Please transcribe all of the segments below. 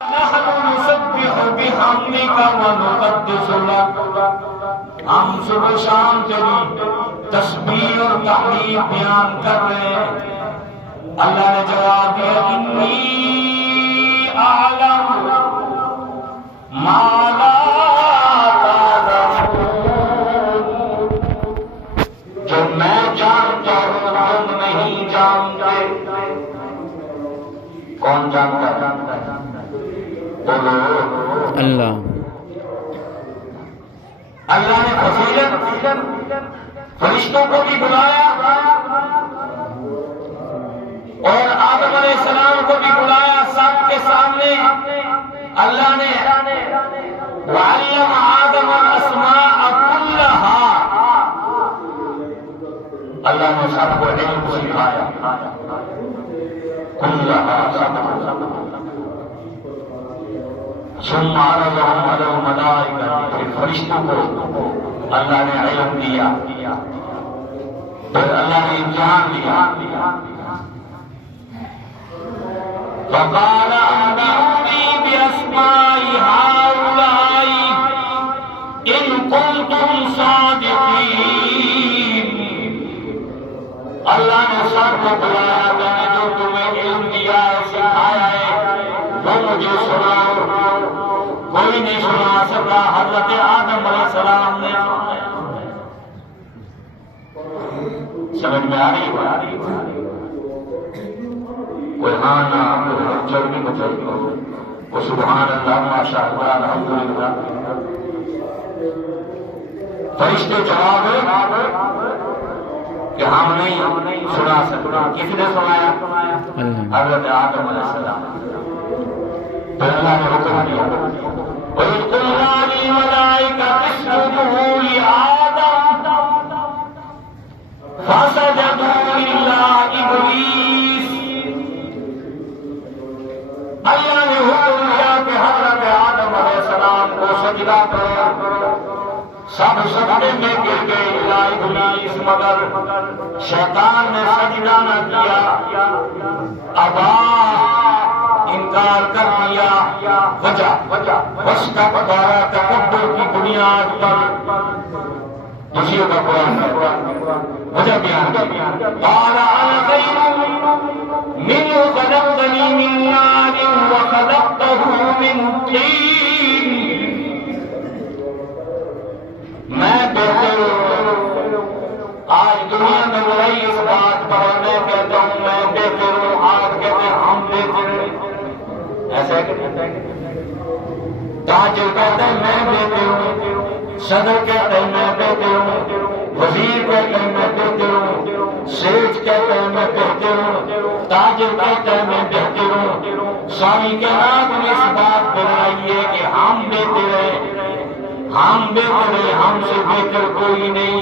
نحن نسبح بحمدك ونقدس لك. ہم صبح شام تیری تسبیح اور تحمید بیان کر رہے ہیں. اللہ نے جواب دیا انی اعلم ما لا تعلمون. جو میں جانتا ہوں تم نہیں جانتے. کون جانتا ہے؟ اللہ. اللہ نے فضیلت فرشتوں کو بھی بلایا اور آدم علیہ السلام کو بھی بلایا سب کے سامنے. اللہ نے وعلم آدم الاسماء کلہا. اللہ نے سب کو علم سکھایا کلہا سب. ثم عرضهم على الملائکہ. پھر فرشتوں کو اللہ نے علم دیا. پھر اللہ نے امتحان دیا. فقال انبئونی باسماء هؤلاء ان کنتم صادقین. اللہ نے سب کو بلایا. میں نے جو تمہیں علم دیا ہے سکھایا ہے وہ مجھے سناؤ. کوئی نہیں سنا سکا. حضرت آدم علیہ السلام نے سمجھ میں آ رہی ہے. کوئی ہاں نہ چلنی بچلنی ہو وہ سبحان اللہ ماشاء اللہ الحمدللہ. فرشتے جواب کہ ہم نہیں سنا سکتا. کس نے سنایا؟ حضرت آدم علیہ السلام. پھر اللہ نے حکم دیا وَإِذْ قُلْنَا لِلْمَلَائِكَةِ اسْجُدُوا لِآدَمَ فَسَجَدُوا إِلَّا إِبْلِيسَ. اللہ نے حکم دیا کہ حضرت آدم علیہ السلام کو سجدہ کرو. سب سجدے میں گر گئے الا ابلیس مگر شیطان نے سجدہ نہ کیا. ابا انکار کر دیا. وجہ واستكبر تکبر کی بنیاد پر. دوسری کا قرآن وجہ بیان قال انا خیر منه خلقتنی من نار وخلقته من طین. میں بہتر ہوں. آج دنیا میں لڑائی اس بات پر میں کہتا ہوں میں بہتر ہوں. آج کہتے ہیں ہم بہتر ہیں. ایسا تاجر کہتا ہے میں بہتر ہوں. صدر کہتا ہے میں بہتر ہوں. وزیر کہتا ہے میں بہتر ہوں. سیٹ کہتا ہے میں بہتر ہوں. تاجر کہتا ہے میں بہتر ہوں. سوامی کائنات نے اس بات پر لڑائی ہے کہ ہم بہتر ہیں. ہم بہتر ہیں. ہم سے بہتر کوئی نہیں.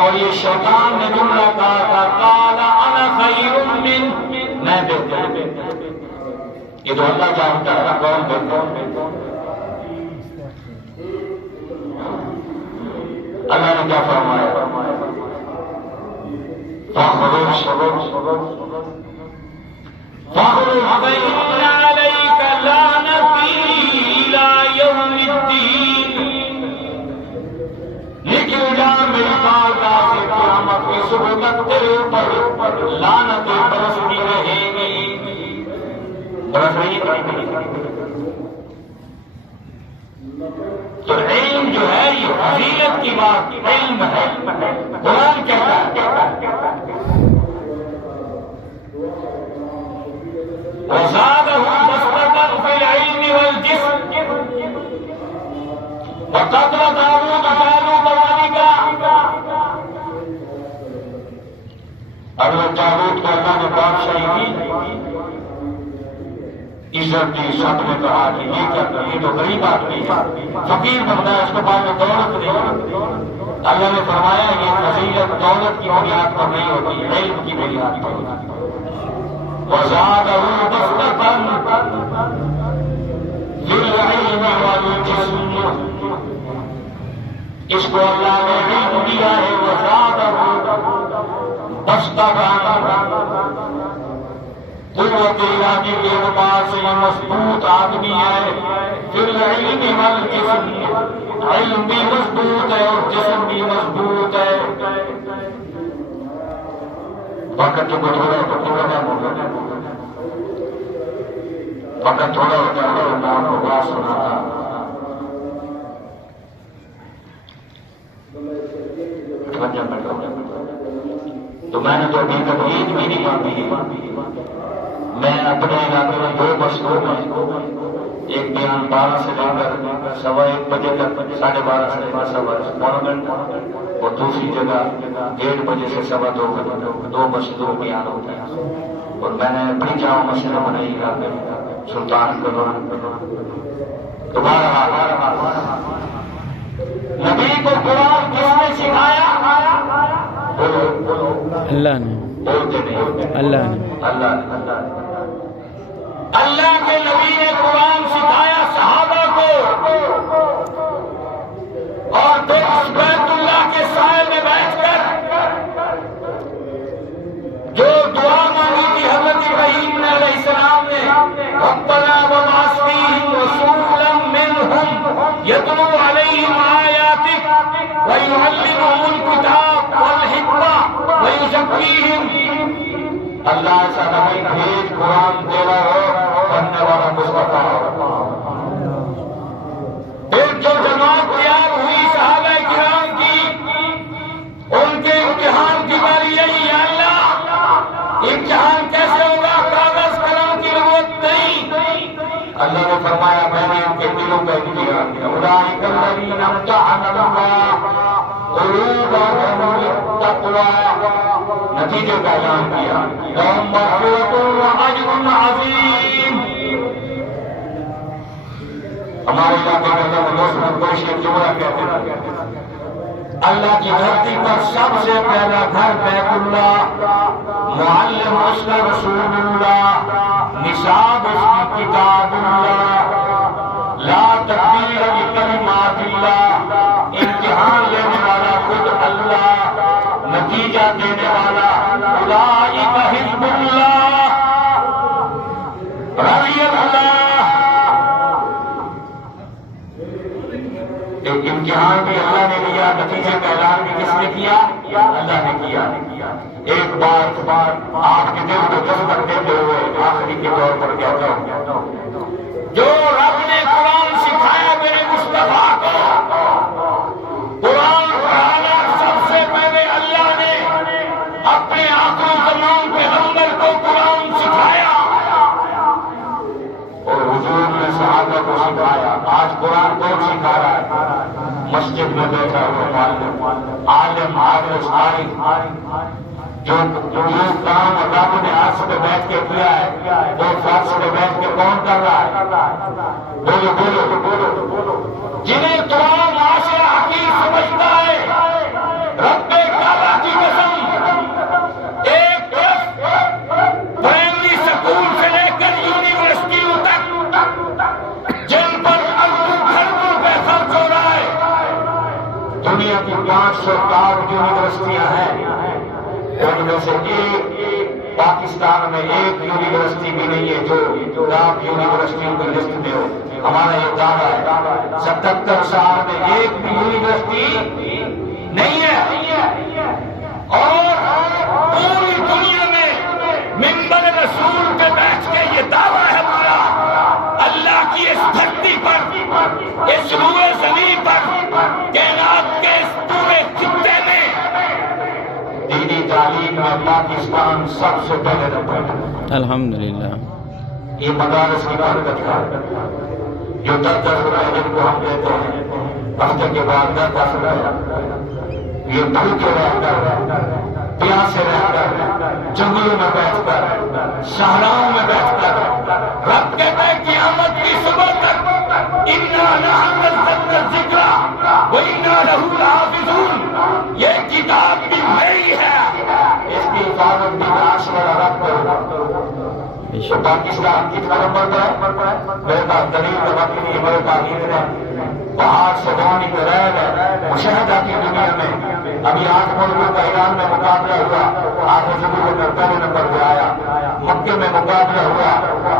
اور یہ شیطان نے جملہ کہا تھا قال انا خیر من. میں بہتر ہوں. یہ تو اللہ جانتا ہے کون بہتر. اللہ نے کیا فرمایا فاخرج فإن عليك لعنتي إلى يوم الدين. نکل جا میری بارگاہ سے قیامت کی صبح تک تیرے اوپر لعنتیں برستی رہیں گی. برس رہی ہے. تو علم جو ہے یہ فضیلت کی بات علم ہے. قرآن کہتا ہے وزادهم بسطة في العلم والجسم وقتل طالوت ملكا. اگر طالوت کو اللہ نے بادشاہی کی عزت دی. سب نے کہا کہ یہ کیا یہ تو غریب آدمی ہے فقیر بنتا ہے اس کو بعد میں دولت نہیں. اللہ نے فرمایا یہ فضیلت دولت کی بنیاد پر نہیں ہوتی علم کی بنیاد پر ہوتی. وزادہ بسطة فی العلم والجسم. اس کو اللہ نے علم دیا ہے. وزادہ بسطة قوت ارادی کے اعتبار سے یہ مضبوط آدمی ہے، فی العلم والجسم، علم بھی مضبوط ہے اور جسم بھی مضبوط ہے۔ وقت جو تھوڑا تو تھوڑا نہ ہوگا، وقت تھوڑا ہوتا ہے، میں آپ کو بات سناتا تو میں نے تو ابھی تک عید بھی نہیں مانگی۔ میں اپنے علاقے میں 2 مسجدوں میں ایک بیان 12 سے لے کر 1:15 بجے تک، 12:30 سے 12:15 اور دوسری جگہ 1:30 بجے سے 2:15 بجے 2 مسجدوں میں بیان ہوتا ہے۔ اور میں نے بڑی جامع مسجد بنائی علاقے میں سلطان دوبارہ نبی کو قرآن کس نے سکھایا؟ اللہ نے، بولتے نہیں، اللہ نے، اللہ کے نبی نے قرآن سکھایا صحابہ کو، اور پھر اس بیت اللہ کے سائے میں بیٹھ کر جو دعا مانگی تھی حضرت ابراہیم علیہ السلام نے، ربنا وابعث فیہم رسولا منہم یتلو علیہم آیاتک ویعلمہم الکتاب والحکمہ ویزکیہم۔ اللہ ایسا نبی بھیج، قرآن تیرا ہو، پڑھنے والا مصطفیٰ ہو۔ پھر جو جماعت تیار ہوئی صحابہ کرام کی، ان کے امتحان کی باری یہی، یا اللہ امتحان کیسے ہوگا؟ کاغذ قلم کی ضرورت نہیں۔ اللہ نے فرمایا میں نے ان کے دلوں کا امتحان کیا، اولئک الذین امتحن اللہ قلوبہم للتقوی، نتیجے کا اعلان کیا، لہم مغفرۃ واجر عظیم۔ ہمارے علاقے میں اللہ دوست قریش ایک جملہ کہتے ہیں، اللہ کی دھرتی پر سب سے پہلا گھر بیت اللہ، معلم اس کا رسول اللہ، نصاب اس کی کتاب اللہ، لا تبدیل لکلمات اللہ، امتحان لینے والا خود اللہ، نتیجہ دینے والا اولئک حزب اللہ، رضی اللہ۔ ایک امتحان بھی اللہ نے لیا، نتیجے کا اعلان بھی کس نے کیا؟ اللہ نے کیا۔ ایک بات آپ کے دل کو دستک دیتے ہوئے آخری کے طور پر کہتا ہوں، جو رب نے قرآن سکھایا میرے مصطفیٰ کو، قرآن پڑھانا سب سے پہلے اللہ نے اپنے آخری زمان پیغمبر کو قرآن سکھایا، اور حضور نے صحابہ کو سکھایا۔ آج قرآن کون سکھا رہا ہے؟ مسجد میں بیٹھا ہوا معلم، عالم، حافظ، قاری، جو کام رب نے عرش پہ بیٹھ کے کیا ہے وہ فرش پہ بیٹھ کے کون کر رہا ہے؟ بولو بولو بولو۔ جنہیں قرآن معاشرہ حقیق سمجھتا ہے، رب کعبہ کی قسم، ایک پرائمری سکول سے لے کر یونیورسٹیوں تک جن پر اربوں پہ خرچ ہو رہا ہے، دنیا کی 560 یونیورسٹیاں ہیں، ان میں سے ایک پاکستان میں ایک یونیورسٹی بھی نہیں ہے جو ٹاپ یونیورسٹیوں کی لسٹ میں ہو۔ ہمارا یہ دعویٰ ہے 77 سال میں ایک بھی یونیورسٹی نہیں ہے، اور پوری دنیا میں منبر رسول پہ بیٹھ کے یہ دعویٰ ہے ہمارا، اللہ کی اس دھرتی پر، اس روئے زمین پر، کائنات کے اس پورے خطے میں دینی تعلیم میں پاکستان سب سے پہلے نمبر ہے۔ الحمدللہ۔ یہ مدارس کی برکت ہے، جو 10 روپے جن کو ہم دیتے ہیں، ہفتے کے بعد 10 روپے، یہ بھوکے رہ کر، پیاسے رہ کر، جنگلوں میں بیٹھ کر، صحراؤں میں بیٹھ کر، رب کہتا ہے قیامت کی صبح تک اِنَّا نَحْنُ نَزَّلْنَا الذِّكْرَ وَإِنَّا لَهُ لَحَافِظُونَ، یہ کتاب بھی میری ہے، اس کی حفاظت بھی معاشرہ رب کرو۔ تو پاکستان کتنا نمبر ہے؟ میرے پاس دلیل کا وقت نہیں ہے، میرے پاس اتنے باہر سے دونی کے ریل ہے، مشاہدہ کی دنیا میں ابھی 8 ملکوں کا ایران میں مقابلہ ہوا، 8 پہلے نمبر پہ آیا، مکے میں مقابلہ ہوا،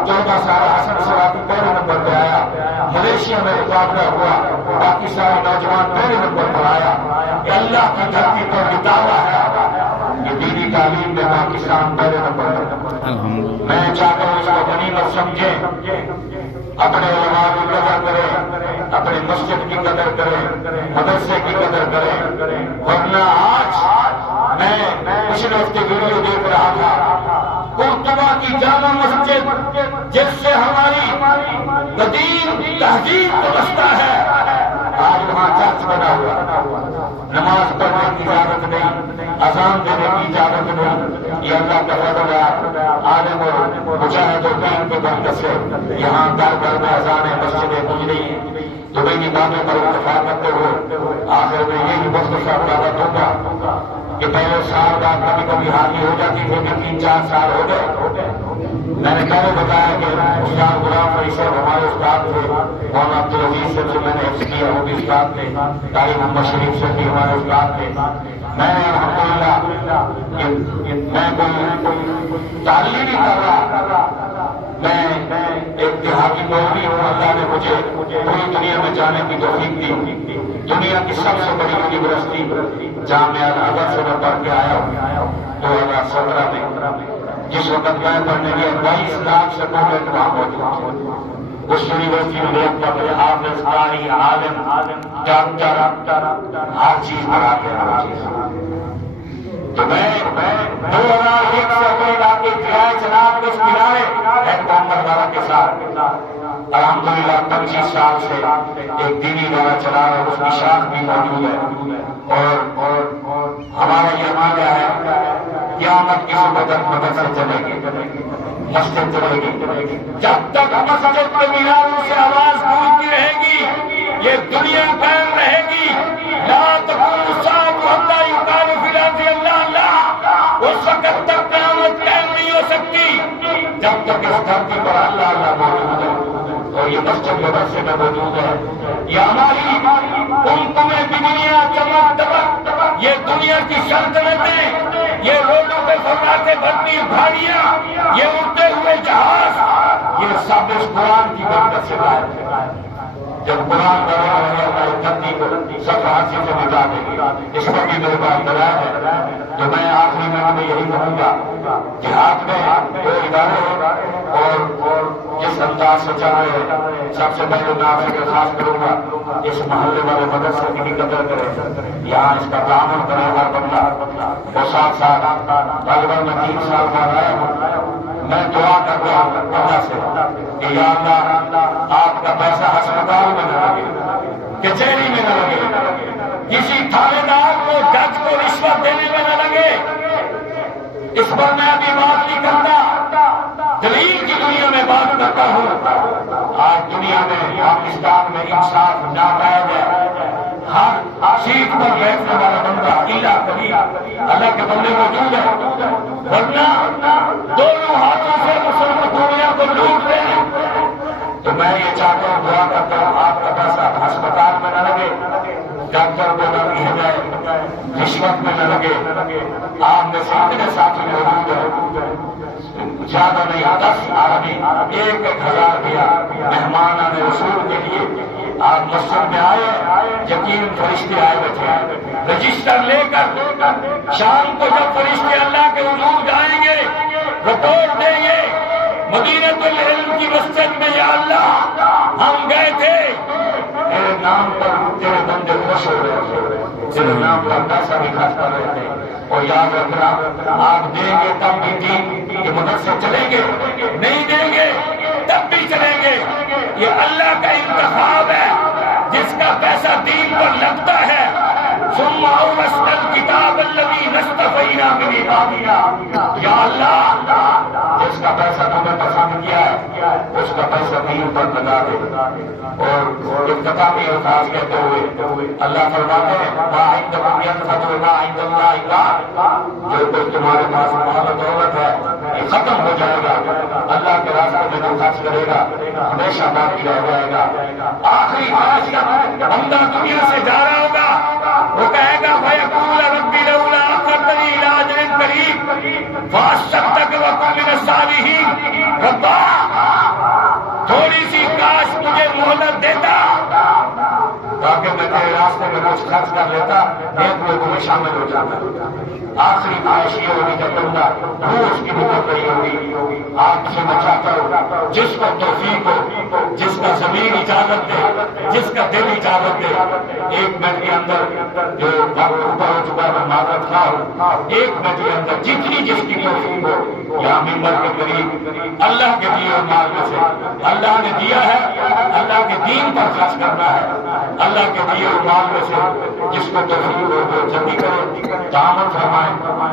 14 سال حسن سواتی پہلے نمبر پہ آیا، ملیشیا میں مقابلہ ہوا، باقی سارے نوجوان پہلے نمبر پر آیا۔ یہ اللہ کی دھرتی پر یہ دعویٰ ہے، یہ دینی تعلیم میں پاکستان پہلے نمبر پر۔ میں چاہتا ہوں اس کو غنیمت سمجھیں، اپنے علماء کی قدر کریں، اپنی مسجد کی قدر کریں، مدرسے کی قدر کریں، ورنہ آج میں پچھلے ہفتے ویڈیو دیکھ رہا تھا، قرطبہ کی جامع مسجد جس سے ہماری قدیم تہذیب وابستہ ہے، آج وہاں چرچ بنا ہوا، نماز پڑھنے کی اجازت نہیں، اذان دینے کی اجازت نہیں۔ یہ اللہ کا فضل ہے، عالم اور مجاہد و دین کے برکت سے یہاں گھر گھر میں اذانیں مسجدیں گونج رہی ہیں۔ تو میں یہ باتوں پر اتفاق کرتے ہوئے آخر میں یہی مختصر دعوت ہوگا کہ پہلے سال بعد کبھی کبھی حاضری ہو جاتی تھی کہ 3-4 سال ہو گئے۔ میں نے پہلے بتایا کہ استاد غلام علی صاحب ہمارے استاد تھے، مولانا عبدالعزیز سے میں نے حفظ کیا وہ بھی استاد تھے، قاری محمد شریف سے بھی ہمارے استاد تھے۔ میں الحمدللہ میں کوئی تعلیم نہیں کر رہا، میں ایک دیہاتی مولوی ہوں، اللہ نے مجھے پوری دنیا میں جانے کی توفیق دی۔ دنیا کی سب سے بڑی یونیورسٹی جامعہ الازہر سے میں پڑھ کے آیا ہوں 2017 میں، جس وقت میں پڑھنے گیا 22 لاکھ اسٹوڈنٹ وہاں موجود تھے۔ اس یونیورسٹی میں دیکھتا کہ حافظ، قاری، عالم، ڈاکٹر ہر چیز پڑھاتے ہیں، ہر چیز۔ تو میں 2001 سے اپنے علاقے دریا چناب کے اس کنارے ایک محمد والا کے ساتھ الحمدللہ 25 سال سے ایک دینی ادارہ چلا رہا ہے، اس کی شاخ بھی موجود ہے، اور ہمارا یہ عقیدہ ہے قیامت کی صبح تک مدرسہ چلے گی، مسجد چلے گی، جب تک مسجد کے میناروں سے آواز گونجتی رہے گی یہ دنیا قائم رہے گی۔ لا تقوم الساعة حتى يقال في الأرض اللہ اللہ، اس وقت تک قیامت قائم نہیں ہو سکتی جب تک اس دھرتی پر اللہ اللہ موجود ہے اور یہ مسجد مدرسے میں موجود ہے۔ یہ ہماری قمقمے کی دنیا، چمک دمک، یہ دنیا کی سلطنتیں، یہ روڈوں پہ فوراتے بھرتی بھاڑیاں، یہ اڑتے ہوئے جہاز، یہ سب اس قرآن کی برکت سے غائب ہے۔ جب قرآن کا رہا ہے ہماری دھرتی کو سب حاصل سے مٹا دے گی، اس پر بھی میرے پاس دلائل ہے۔ تو میں آخری میں یہی کہوں گا کہ ہاتھ میں دو ادارے اور جس انداز سے چل رہے ہیں، سب سے پہلے میں آپ سے درخواست کروں گا اس محلے والے مدرسے کی بھی قدر کریں، یہاں اس کا تعاون کرے ہر بندہ، اور ساتھ ساتھ تقریباً میں 3 سال بعد آیا ہوں، میں دعا کرتا ہوں اللہ سے کہ یا اللہ آپ کا پیسہ ہسپتال میں نہ لگے، کچہری میں نہ لگے، کسی تھانے دار کو جج کو رشوت دینے میں نہ لگے۔ اس پر میں ابھی بات نہیں کرتا، دلیل کی دنیا میں بات کرتا ہوں۔ آج دنیا میں پاکستان میں انصاف ناپائید ہے، ہر سیٹ پر بیٹھنے والا بندہ الا کبھی اللہ کے بندے موجود ہے، ورنہ دونوں ہاتھوں سے مسلمان دنیا کو لوٹ رہے ہیں۔ تو میں یہ چاہتا ہوں، دعا کرتا ہوں آپ کا پیسہ ہسپتال میں نہ لگے، ڈاکٹر کو نہ دیا جائے، رشوت میں نہ لگے۔ آپ میں سے اتنے ساتھی موجود ہیں، زیادہ نہیں 10 آدمی 1,000 دیا مہمان رسول کے لیے۔ آپ مسجد میں آئے، یقین فرشتے آئے بیٹھے، رجسٹر لے کر شام کو جب فرشتے اللہ کے حضور جائیں گے رپورٹ دیں گے مدینۃ العلم کی مسجد میں، یا اللہ ہم گئے تھے تیرے نام پر، تیرے بندے خوش ہو رہے تھے، تیرے نام پر پیسہ بھی خرچ کر رہے تھے۔ اور یاد رکھنا آپ دیں گے تب بھی دین کے مدرسے چلیں گے، نہیں دیں گے تب بھی چلیں گے۔ یہ اللہ کا انتخاب ہے، جس کا پیسہ دین پر لگتا ہے۔ ثم اورثنا الکتاب الذی اصطفینا من عبادنا، یا اللہ جس کا پیسہ تمہیں پسند کیا ہے اس کا پیسہ دین پر لگا دے۔ اور اختتامی الفاظ کہتے ہوئے اللہ فرماتے ہیں ما عندکم ينفد وما عند اللہ باق، جو کچھ تمہارے پاس مال و دولت ہے یہ ختم ہو جائے گا، اللہ کے راستے میں جو خرچ کرے گا ہمیشہ باقی رہ جائے گا۔ آخری خواہش کا بندہ دنیا سے جا رہا ہوگا، وہ کہے گا فَيَقُولُ رَبِّ لَوْلَا أَخَّرْتَنِي إِلَىٰ أَجَلٍ قَرِيبٍ فَأَصَّدَّقَ وَأَكُن مِّنَ الصَّالِحِينَ۔ مہلت دیتا تاکہ میں تیرے راستے میں کچھ خرچ کر لیتا، ایک لوگوں میں شامل ہو جاتا۔ آخری خواہش یہ ہوگی کہ بندہ روح اس کی نکل رہی ہوگی۔ آپ سے میں چاہتا ہوں جس کو توفیق ہو، جس کا ضمیر اجازت دے، جس کا دل اجازت دے، 1 منٹ کے اندر جو وقت اوپر ہو چکا ہے معذرت خواہ ہوں، 1 منٹ کے اندر جتنی جس کی توفیق ہو یہاں ممبر کے قریب اللہ کے دیے ہوئے مال میں سے، اللہ نے دیا ہے اللہ کے دین پر خرچ کرنا ہے، اللہ کے دیے ہوئے مال میں سے جس کو توفیق ہو وہ جلدی کرے، تعامل فرمائے۔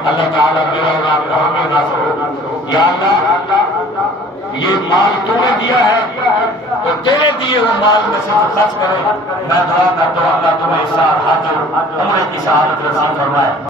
اللہ تعالیٰ میرا اور آپ کا ہمیں ناصر ہو۔ یا اللہ یہ مال تو نے دیا ہے تو تیرے دیے ہوئے مال میں سے خرچ کرے۔ میں دعا کرتا ہوں اللہ تمہیں اس سال حج عمرے کی شہادت نصیب فرمائے۔